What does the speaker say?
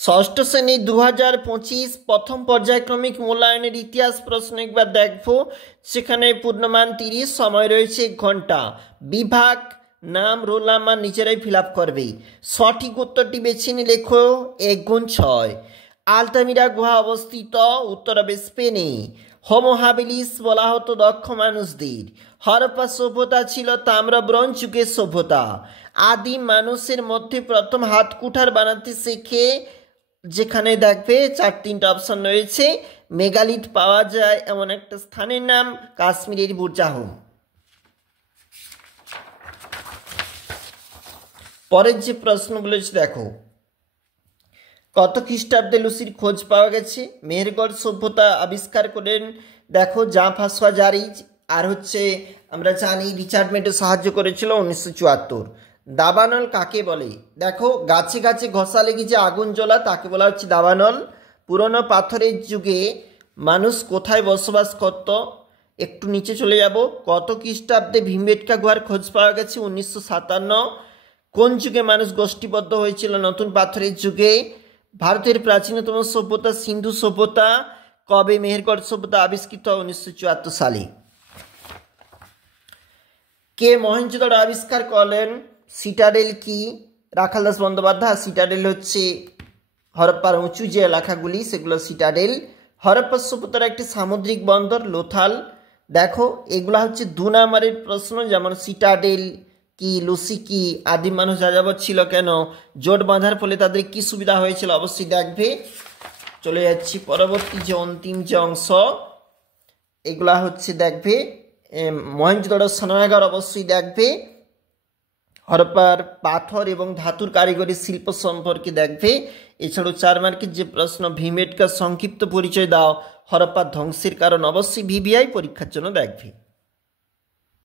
ষষ্ঠ শ্রেণী 2025 প্রথম পর্যায়ক্রমিক মূল্যায়নের ইতিহাস প্রশ্ন একবার দেখবো। সেখানে পূর্ণমান 30, সময় রয়েছে 1 ঘন্টা। বিভাগ, নাম, রোল নাম্বার নিজেরাই ফিল আপ করবে। সঠিক উত্তরটি বেছে নিয়ে লেখো 1×6। আলতামিরা গুহা অবস্থিত, উত্তর হবে স্পেনে। হোমো হাবিলিস বলা হতো দক্ষ মানুষদের। হরপ্পা সভ্যতা ছিল তাম্র ব্রোঞ্জ যুগের সভ্যতা। আদিম মানুষের মধ্যে প্রথম হাত কুঠার বানাতে শেখে, যেখানে দেখবে 4-3টা অপশন রয়েছে। মেগালিথ পাওয়া যায় এমন একটা স্থানের নাম কাশ্মীরের বুরজাহ। পরের যে প্রশ্নগুলো দেখো, কত খ্রিস্টাব্দে লুসির খোঁজ পাওয়া গেছে? মেহেরগড় সভ্যতা আবিষ্কার করেন দেখো জাঁ ফাঁসোয়া জারিজ, আর আমরা জানি রিচার্ডমেন্টে সাহায্য করেছিল 1974। দাবানল কাকে বলে? দেখো, গাছে গাছে ঘষা লেগে যে আগুন জ্বলা তাকে বলা হচ্ছে দাবানল। পুরনো পাথরের যুগে মানুষ কোথায় বসবাস করত? একটু নিচে চলে যাব। কত খ্রিস্টাব্দে ভীমবেটকা গুহার খোঁজ পাওয়া গেছে? 1957। কোন যুগে মানুষ গোষ্ঠীবদ্ধ হয়েছিল? নতুন পাথরের যুগে। ভারতের প্রাচীনতম সভ্যতা সিন্ধু সভ্যতা। কবে মেহেরগড় সভ্যতা আবিষ্কৃত? 1974 সালে। কে মহেঞ্জোদারো আবিষ্কার করলেন? সিটাডেল কি? রাখাল দাস বন্দ্যোপাধ্যায়। সিটাডেল হচ্ছে হরপ্পার উঁচু যে এলাকাগুলি সেগুলো সিটাডেল। হরপ্পা সভ্যতার একটি সামুদ্রিক বন্দর লোথাল। দেখো, এগুলা হচ্ছে 2 নাম্বারের প্রশ্ন, যেমন সিটাডেল কি, লুসি কি, আদিম মানুষ যাযাবর ছিল কেন, জোট বাঁধার ফলে তাদের কি সুবিধা হয়েছিল, অবশ্যই দেখবে। চলে যাচ্ছি পরবর্তী যে অন্তিম যে অংশ, এগুলা দেখবে মহেঞ্জোদারো স্নানাগার, অবশ্যই দেখবে। হরপ্পার পাথর এবং ধাতুর কারিগরি শিল্প সম্পর্কে দেখবে। এছাড়াও 4 মার্কের যে প্রশ্ন, ভীমবেটকার সংক্ষিপ্ত পরিচয় দাও, হরপ্পার ধ্বংসের কারণ, অবশ্যই ভিভিআই পরীক্ষার জন্য দেখবে।